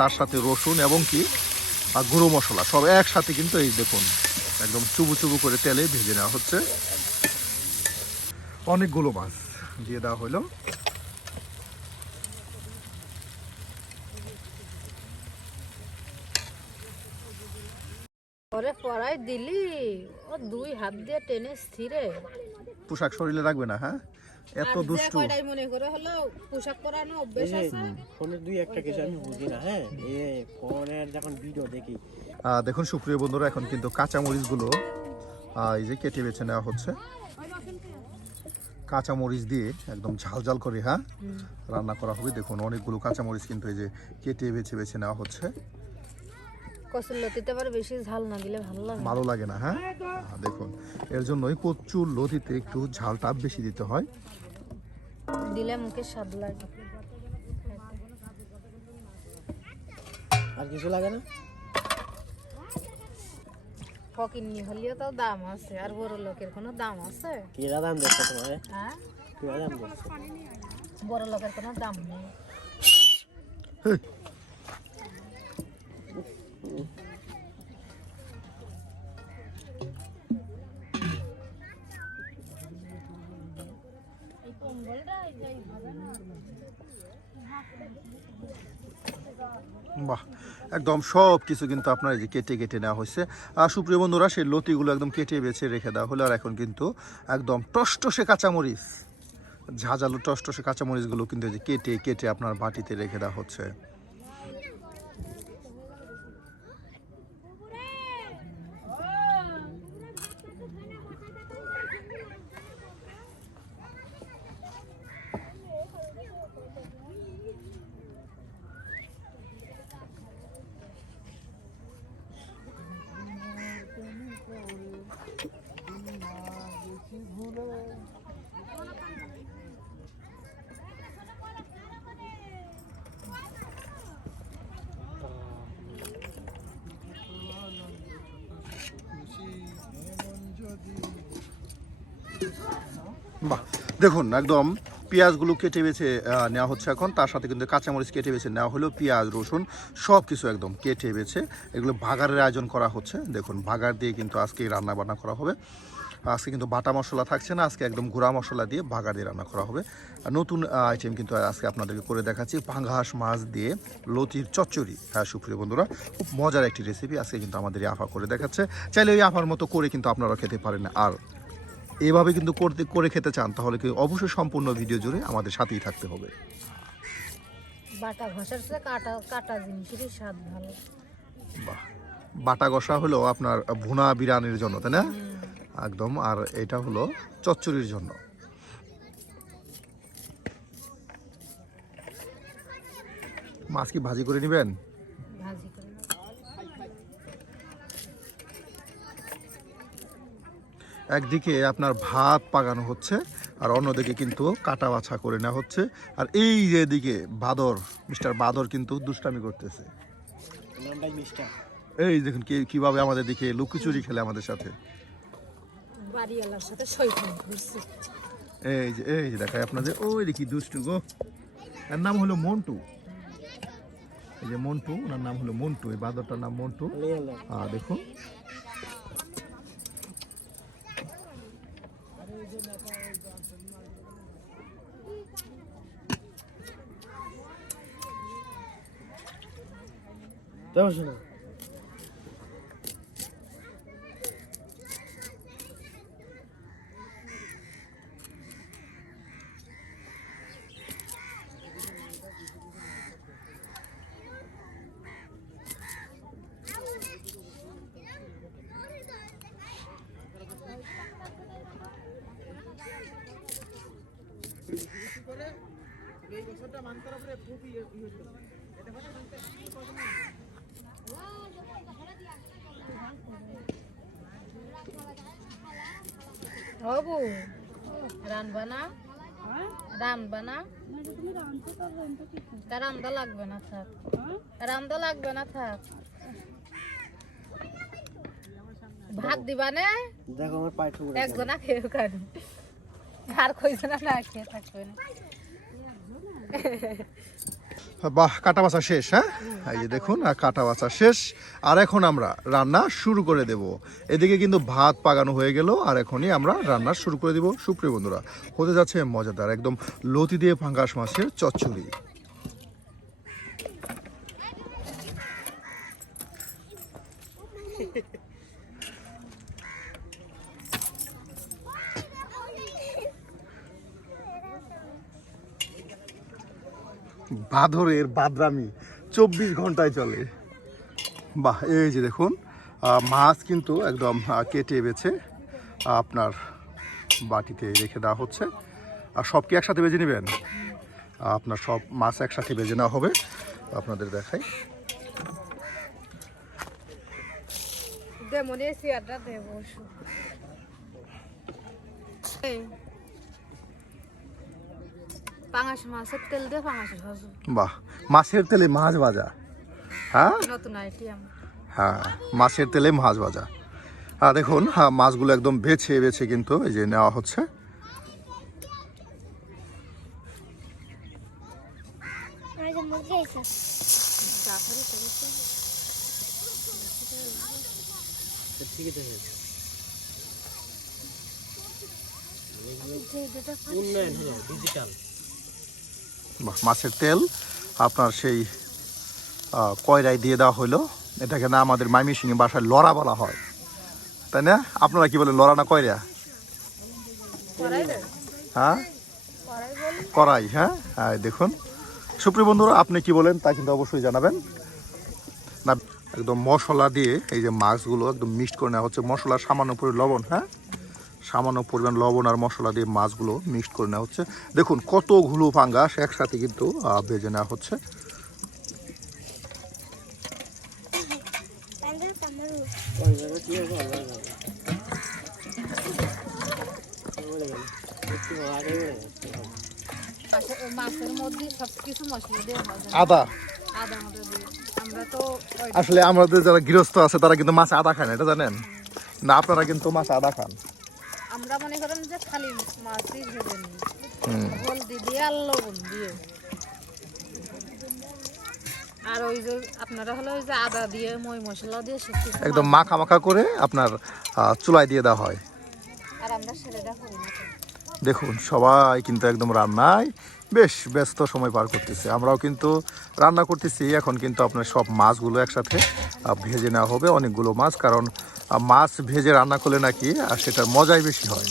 তার সাথে রসুন এবং কি গুঁড়ো মশলা সব একসাথে কিন্তু এই দেখুন একদম চুবু চুবু করে তেলে ভেজে নেওয়া হচ্ছে। অনেকগুলো মাছ দিয়ে দেওয়া হলো। ওরে পড়াই দিলি ও দুই হাত দিয়ে টেনে স্থিরে পোশাক শরীরে রাখবে না, হ্যাঁ এত দুষ্টু। কয়টাই মনে করে হলো পোশাক পরানো অভ্যাস আছে। ফোনের দুই একটা কিছু আমি বুঝি না, হ্যাঁ ফোনের যখন ভিডিও দেখি। দেখুন সুপ্রিয় বন্ধুরা, এখন কিন্তু কাঁচামরিচগুলো এই যে কেটে বেছে নেওয়া হচ্ছে। কাঁচামরিচ দিয়ে একদম ঝাল ঝাল করে রান্না করা হবে। দেখুন অনেকগুলো কাঁচামরিচ কিন্তু এই যে কেটে বেছে বেছে নেওয়া হচ্ছে। কচুর লতিতে আবার বেশি ঝাল না দিলে ভালো লাগে না, হ্যাঁ দেখুন এর জন্যই কচুর লতিতে একটু ঝালটা বেশি দিতে হয়, দিলে মুখে স্বাদ লাগে। আর কিছু লাগে না। ফকিন্নি হলেও তো দাম আছে, আর বড় লোকের কোনো দাম আছে? কিরা দাম দেখছো তোমার? হ্যাঁ কিরা দাম দেখছো? বড় লোকের কোনো দাম নেই। বাহ একদম সব কিছু কিন্তু আপনার এই যে কেটে কেটে নেওয়া হয়েছে। আর সুপ্রিয় বন্ধুরা, সেই লতিগুলো একদম কেটে বেছে রেখে দেওয়া হলো। আর এখন কিন্তু একদম টসটসে কাঁচামরিচ, ঝাঁঝালো টসটসে কাঁচামরিচগুলো কিন্তু এই যে কেটে কেটে আপনার বাটিতে রেখে দেওয়া হচ্ছে। বাহ দেখুন একদম পেঁয়াজগুলো কেটে বেছে নেওয়া হচ্ছে এখন। তার সাথে কিন্তু কাঁচামরিচ কেটে বেছে নেওয়া হলো, পেঁয়াজ রসুন সব কিছু একদম কেটে বেছে এগুলো ভাগারের আয়োজন করা হচ্ছে। দেখুন ভাগার দিয়ে কিন্তু আজকে রান্না বান্না করা হবে। আজকে কিন্তু বাটা মশলা থাকছে না, আজকে একদম গুঁড়া মশলা দিয়ে ভাগার দিয়ে রান্না করা হবে। নতুন আইটেম কিন্তু আজকে আপনাদেরকে করে দেখাচ্ছি, পাঙ্গাস মাছ দিয়ে লতির চচ্চড়ি। হ্যাঁ সুপ্রিয় বন্ধুরা, খুব মজার একটি রেসিপি আজকে কিন্তু আমাদের এই আফা করে দেখাচ্ছে। চাইলে ওই আফার মতো করে কিন্তু আপনারা খেতে পারেন। আর এভাবে কিন্তু করে খেতে চান তাহলে কি অবশ্যই সম্পূর্ণ ভিডিও জুড়ে আমাদের সাথেই থাকতে হবে। বাটা ঘষার চেয়ে কাটা জিনিসেরই স্বাদ ভালো। বাহ বাটা ঘষা হলো আপনার ভুনা বিরিয়ানির জন্য, তাই না? একদম। আর এটা হলো চচ্চড়ির জন্য। মাছ কি ভাজি করে নেবেন? ভাজি করে একদিকে আপনার ভাত পাকানো হচ্ছে আর অন্যদিকে কিন্তু কাটা বাছা করে নেওয়া হচ্ছে। আর এই যে দিকে বাদর, মিস্টার বাদর কিন্তু দুষ্টামি করতেছে। এই দেখুন কিভাবে আমাদের দিকে লুকোচুরি খেলে আমাদের সাথে। বাড়িওয়ালার সাথে শয়তান করছে। এই যে দেখায় আপনাদের, ওই দেখি দুষ্টু গো, এর নাম হলো মন্টু। এই যে মন্টু, ওনার নাম হলো মন্টু, এই বাদরটার নাম মন্টু। দেখুন বাবু রানবা না, রানবা না, রান্দা লাগবে না থাক, রান্দা লাগবে না থাক। ভাত দিবা না? দেখো আমার পায়ে ঠুকরে একজনা খেয়ে কাটে, আর কইজনা না খেয়ে থাকবে না। বাহ, কাটা বাছা শেষ। হ্যাঁ, এই যে দেখুন কাটা বাছা শেষ। আর এখন আমরা রান্না শুরু করে দেব। এদিকে কিন্তু ভাত পাকানো হয়ে গেল, আর এখনই আমরা রান্না শুরু করে দেব। সুপ্রিয় বন্ধুরা, হতে যাচ্ছে মজাদার একদম লতি দিয়ে পাঙ্গাস মাছের চচ্চড়ি। বাঁদরের বাদরামি 24 ঘন্টায় চলে। বাহ, এই যে দেখুন মাছ কিন্তু একদম কেটে বেছে আপনার বাটিতে রেখে দেওয়া হচ্ছে। আর সব কি একসাথে বেজে নেবেন? আপনার সব মাছ একসাথে বেজে নেওয়া হবে, আপনাদের দেখাই। পাঙাশ মাছের তেল দিয়ে পাঙাশের ভাজু। বাহ, মাছের তেলে মাছ ভাজা। হ্যাঁ নতুন আইটেম। হ্যাঁ, মাছের তেলে মাছ ভাজা। দেখুন মাছগুলো একদম বেছে বেছে কিন্তু এই যে নেওয়া হচ্ছে। উন্নয়ন হলো ডিজিটাল। বাহ, মাছের তেল আপনার সেই কয়রায় দিয়ে দেওয়া হলো। এটাকে না আমাদের ময়মনসিংহে ভাষায় লড়া বলা হয়, তাই না? আপনারা কি বলেন, লড়া না কয়রা? হ্যাঁ, কড়াই। হ্যাঁ হ্যাঁ, দেখুন সুপ্রিয় বন্ধুরা, আপনি কি বলেন তা কিন্তু অবশ্যই জানাবেন। না, একদম মশলা দিয়ে এই যে মাছগুলো একদম মিক্সড করে নেওয়া হচ্ছে। মশলা সামান্য পরিমাণ লবণ, হ্যাঁ সামান্য পরিমাণ লবণ আর মশলা দিয়ে মাছগুলো মিক্সড করে নেওয়া হচ্ছে। দেখুন কতগুলো পাঙ্গাস একসাথে কিন্তু ভেজে নেওয়া হচ্ছে। মাছের মধ্যে সবকিছু মশলা দিয়ে আদা আদা মধ্যে দিয়ে আমরা তো আসলে আমাদের যারা গৃহস্থ আছে তারা কিন্তু মাছ আদা খায় না, এটা জানেন না? আপনারা কিন্তু মাছ আদা খান। আমরা মনে করেন যে খালি মাছই ভেজে নিই, হলদি দিয়ে আর লবণ দিয়ে। আর ওই যে আপনারা হলো ওই যে আদা দিয়ে মই মশলা দিয়ে সবকিছু একদম মাখা মাখা করে আপনার চুলায় দিয়ে দেওয়া হয়। আর আমরা সেটা করি না। দেখুন সবাই কিন্তু একদম রান্নায় বেশ ব্যস্ত সময় পার করতেছে। আমরাও কিন্তু রান্না করতেছি। এখন কিন্তু আপনার সব মাছগুলো একসাথে ভেজে নেওয়া হবে, অনেকগুলো মাছ। কারণ মাছ ভেজে রান্না করলে নাকি সেটার মজাই বেশি হয়।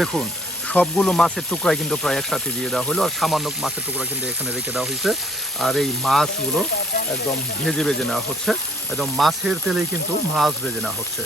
দেখুন সবগুলো মাছের টুকরাই কিন্তু প্রায় একসাথে দিয়ে দেওয়া হলো, আর সামান্য মাছের টুকরা কিন্তু এখানে রেখে দেওয়া হয়েছে। আর এই মাছগুলো একদম ভেজে ভেজে নেওয়া হচ্ছে। একদম মাছের তেলেই কিন্তু মাছ ভেজে নেওয়া হচ্ছে।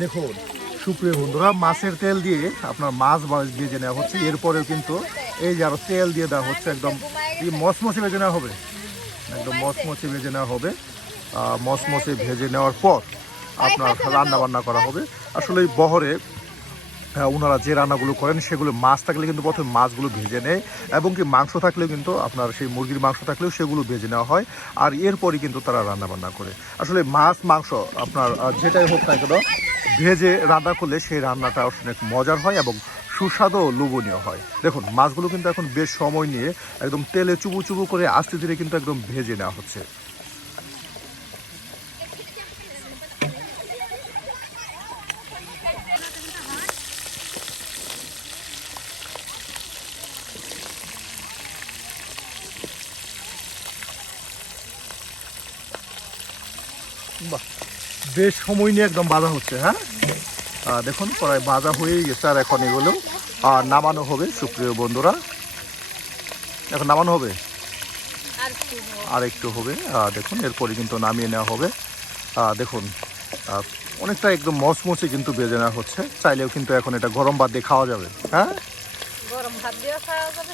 দেখুন সুপ্রিয় বন্ধুরা, মাছের তেল দিয়ে আপনার মাছ ভেজে নেওয়া হচ্ছে। এরপরেও কিন্তু এই যে আরো তেল দিয়ে দেওয়া হচ্ছে, একদম মচমচে ভেজে নেওয়া হবে, একদম মচমচে ভেজে নেওয়া হবে। মচমচে ভেজে নেওয়ার পর আপনার রান্না বান্না করা হবে। আসলে এই বহরে ওনারা যে রান্নাগুলো করেন সেগুলো মাছ থাকলে কিন্তু প্রথমে মাছগুলো ভেজে নেয়, এবং কি মাংস থাকলেও কিন্তু আপনার সেই মুরগির মাংস থাকলেও সেগুলো ভেজে নেওয়া হয়, আর এরপরই কিন্তু তারা রান্না বান্না করে। আসলে মাছ মাংস আপনার যেটাই হোক না কেন ভেজে রান্না করলে সেই রান্নাটা অনেক মজার হয় এবং সুস্বাদু ও লোভনীয় হয়। দেখুন মাছগুলো কিন্তু এখন বেশ সময় নিয়ে একদম তেলে চুবু চুবু করে আস্তে ধীরে কিন্তু একদম ভেজে নেওয়া হচ্ছে। বাহ, বেশ সময় নিয়ে একদম বাজা হচ্ছে। হ্যাঁ, দেখুন প্রায় বাজা হয়েই গেছে, আর এখন এগুলো নামানো হবে। সুপ্রিয় বন্ধুরা, এখন নামানো হবে, আর একটু হবে। দেখুন এরপরে কিন্তু নামিয়ে নেওয়া হবে। দেখুন অনেকটা একদম মচমচে কিন্তু ভেজে নেওয়া হচ্ছে। চাইলেও কিন্তু এখন এটা গরম ভাত দিয়ে খাওয়া যাবে। হ্যাঁ, গরম ভাত দিয়ে খাওয়া যাবে,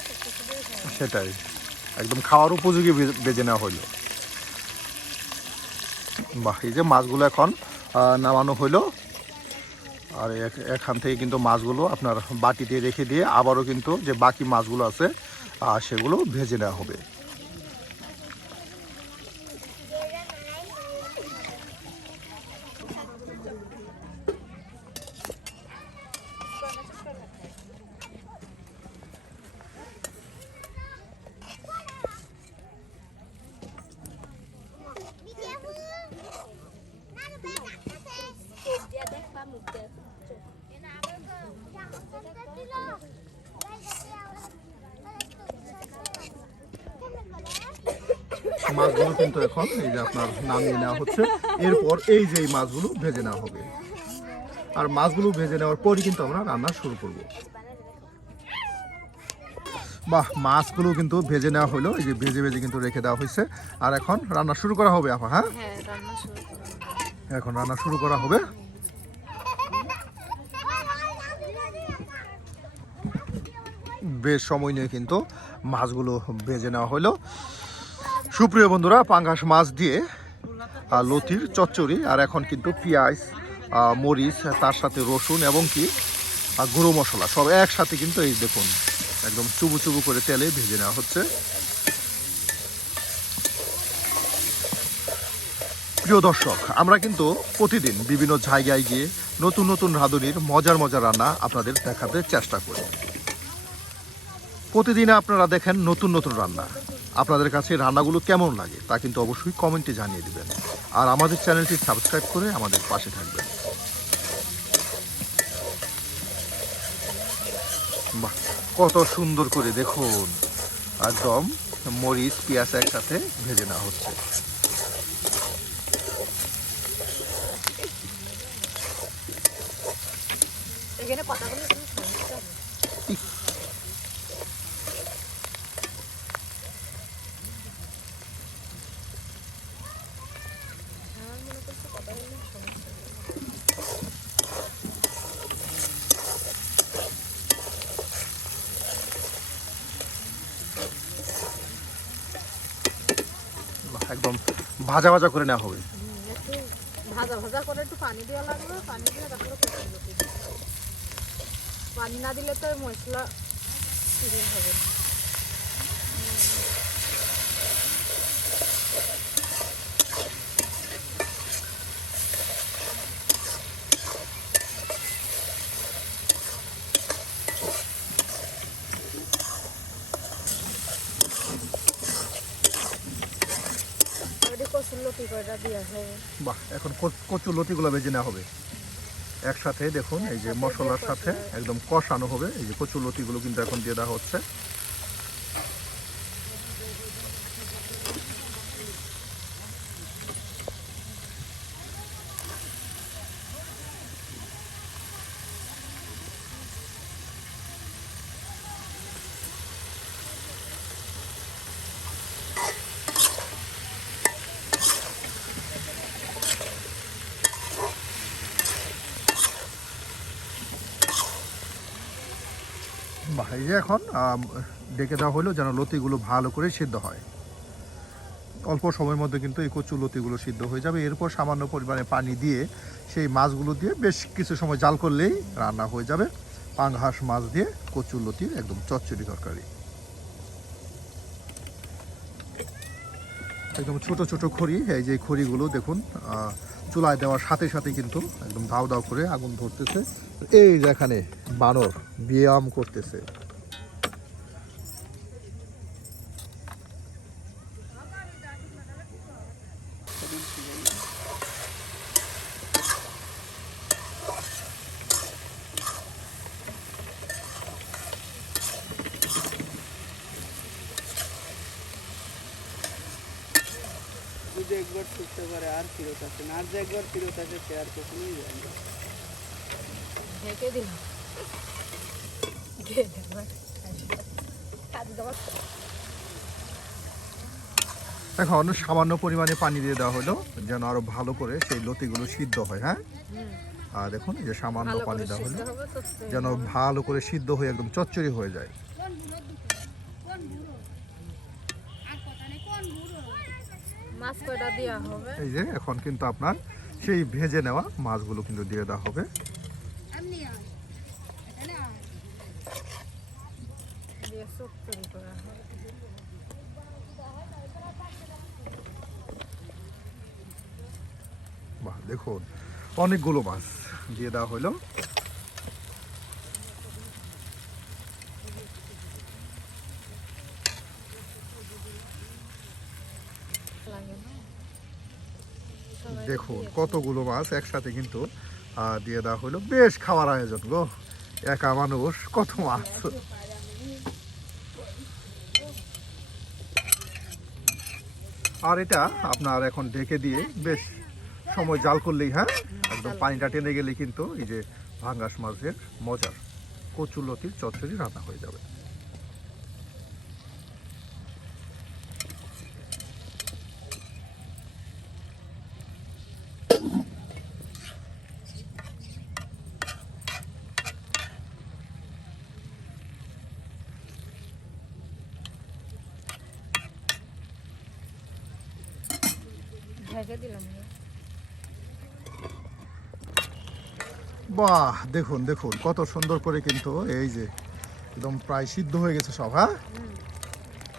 সেটাই একদম খাওয়ার উপযোগী ভেজে নেওয়া হলো। বাহ, এই যে মাছগুলো এখন নামানো হলো, আর এখান থেকে কিন্তু মাছগুলো আপনার বাটিতে রেখে দিয়ে আবারও কিন্তু যে বাকি মাছগুলো আছে সেগুলো ভেজে নেওয়া হবে। মাছগুলো কিন্তু এখন এই যে আপনার নামিয়ে নেওয়া হচ্ছে। এরপর এই যে এই মাছগুলো ভেজে নেওয়া হবে, আর মাছগুলো ভেজে নেওয়ার পরই কিন্তু আমরা রান্না শুরু করব। বাহ, মাছগুলো কিন্তু ভেজে নেওয়া হলো, এই যে ভেজে ভেজে কিন্তু রেখে দেওয়া হয়েছে। আর এখন রান্না শুরু করা হবে আপা। হ্যাঁ, এখন রান্না শুরু করা হবে। বেশ সময় নিয়ে কিন্তু মাছগুলো ভেজে নেওয়া হলো। সুপ্রিয় বন্ধুরা, পাঙ্গাস মাছ দিয়ে লতির চচ্চড়ি, আর এখন কিন্তু পেঁয়াজ, মরিচ, তার সাথে রসুন এবং কি গুঁড়ো মশলা সব একসাথে কিন্তু এই দেখুন একদম চুবু চুবু করে তেলে ভেজে নেওয়া হচ্ছে। প্রিয় দর্শক, আমরা কিন্তু প্রতিদিন বিভিন্ন জায়গায় গিয়ে নতুন নতুন রাঁধুনির মজার মজার রান্না আপনাদের দেখাতে চেষ্টা করি। প্রতিদিন আপনারা দেখেন নতুন নতুন রান্না। আপনাদের কাছে রান্নাগুলো কেমন লাগে তা কিন্তু অবশ্যই কমেন্টে জানিয়ে দিবেন, আর আমাদের চ্যানেলটি সাবস্ক্রাইব করে আমাদের পাশে থাকবেন। বাহ, কত সুন্দর করে দেখুন একদম মরিচ পেঁয়াজ একসাথে ভেজে নেওয়া হচ্ছে। এখানে কথা বলে কোনো সমস্যা নেই। আমার মনে করছে কথা বলে সমস্যা নেই। একদম ভাজা ভাজা করে নেওয়া হবে। একটু ভাজা ভাজা করে একটু পানি দেওয়া লাগবে, পানি দিয়ে তারপরে পানি না দিলে তো মশলা ঠিক হবে। কচুর লতি কয়টা দেওয়া হবে। বাহ, এখন কচুর লতিগুলো ভেজে নেওয়া হবে একসাথে। দেখুন এই যে মশলার সাথে একদম কষানো হবে। এই যে কচুর লতিগুলো কিন্তু এখন দিয়ে দেওয়া হচ্ছে। বাহ, এই যে এখন ডেকে দেওয়া হলো যেন লতিগুলো ভালো করে সিদ্ধ হয়। অল্প সময়ের মধ্যে কিন্তু এই কচু লতিগুলো সিদ্ধ হয়ে যাবে। এরপর সামান্য পরিমাণে পানি দিয়ে সেই মাছগুলো দিয়ে বেশ কিছু সময় জাল করলেই রান্না হয়ে যাবে পাঙ্গাস মাছ দিয়ে কচু লতির একদম চচ্চড়ি তরকারি। একদম ছোট ছোট খড়ি, এই যে খড়িগুলো দেখুন চুলায় দেওয়ার সাথে সাথে কিন্তু একদম দাও দাও করে আগুন ধরতেছে। এই যেখানে বানর ব্যায়াম করতেছে। যদি একবার ছুটতে পারে আর ফিরত আসে না, আর যে একবার ফিরত আসে সে আর কখনোই যায় না। ঢেকে দিলাম। এখন সামান্য পরিমাণে পানি দিয়ে দেওয়া হলো যেন আরো ভালো করে সেই লতিগুলো সিদ্ধ হয়। হ্যাঁ, আর দেখুন এই যে সামান্য ভালো পানি করে দেওয়া হলো সিদ্ধ হবে তো যেন ভালো করে সিদ্ধ হয়ে একদম চচ্চড়ি হয়ে যায়। মাছ কয়টা দেওয়া হবে? এই যে এখন কিন্তু আপনার সেই ভেজে নেওয়া মাছগুলো কিন্তু দিয়ে দেওয়া হবে। দিয়ে চচ্চড়ি করা হবে। বাহ, দেখুন অনেকগুলো মাছ দিয়ে দেওয়া হলো। লাগে না? দেখুন কতগুলো মাছ একসাথে কিন্তু দিয়ে দেওয়া হলো। বেশ খাওয়ার আয়োজন গো, একা মানুষ কত মাছ। আর এটা আপনার এখন ঢেকে দিয়ে বেশ সময় জাল করলেই, হ্যাঁ, একদম পানিটা টেনে গেলে কিন্তু এই যে ভাঙ্গাস মাছের মজার কচু লতির চচ্চড়ি রান্না হয়ে যাবে। ঢেকে দিলাম। বাহ, দেখুন দেখুন কত সুন্দর করে কিন্তু এই যে একদম প্রায় সিদ্ধ হয়ে গেছে সব। হ্যাঁ,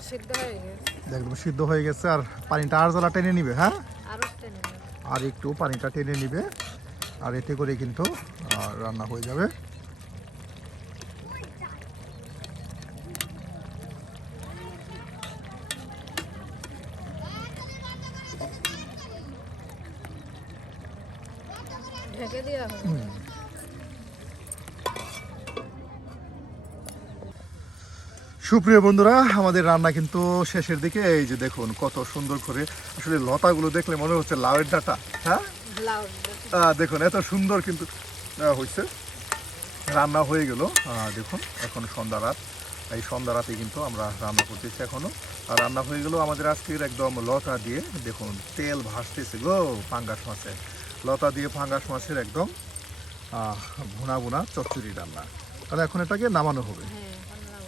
সিদ্ধ হয়ে গেছে। একদম সিদ্ধ হয়ে গেছে। আর পানিটা আর জ্বালা টেনে নিবে। হ্যাঁ, আরো টেনে নেবে। আর একটু পানিটা টেনে নিবে, আর এতে করে কিন্তু রান্না হয়ে যাবে। ঢেকে দেওয়া হবে। সুপ্রিয় বন্ধুরা, আমাদের রান্না কিন্তু শেষের দিকে। এই যে দেখুন কত সুন্দর করে, আসলে লতাগুলো দেখলে মনে হচ্ছে লাউয়ের ডাঁটা। হ্যাঁ, লাউ দেখুন এত সুন্দর কিন্তু হয়েছে। রান্না হয়ে গেল। দেখুন এখন সন্ধ্যা রাত, এই সন্ধ্যা রাতে কিন্তু আমরা রান্না করতেছি এখনো। আর রান্না হয়ে গেল আমাদের আজকের একদম লতা দিয়ে। দেখুন তেল ভাসতেছে গো পাঙ্গাস মাছের, লতা দিয়ে পাঙ্গাস মাছের একদম ভুনা ভুনা চচ্চড়ি রান্না। তাহলে এখন এটাকে নামানো হবে। হ্যাঁ, এখন লাউ।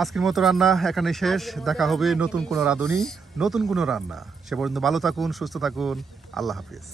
আজকের মতো রান্না এখানে শেষ। দেখা হবে নতুন কোনো রাঁধুনি, নতুন কোনো রান্না। সে পর্যন্ত ভালো থাকুন, সুস্থ থাকুন। আল্লাহ হাফিজ।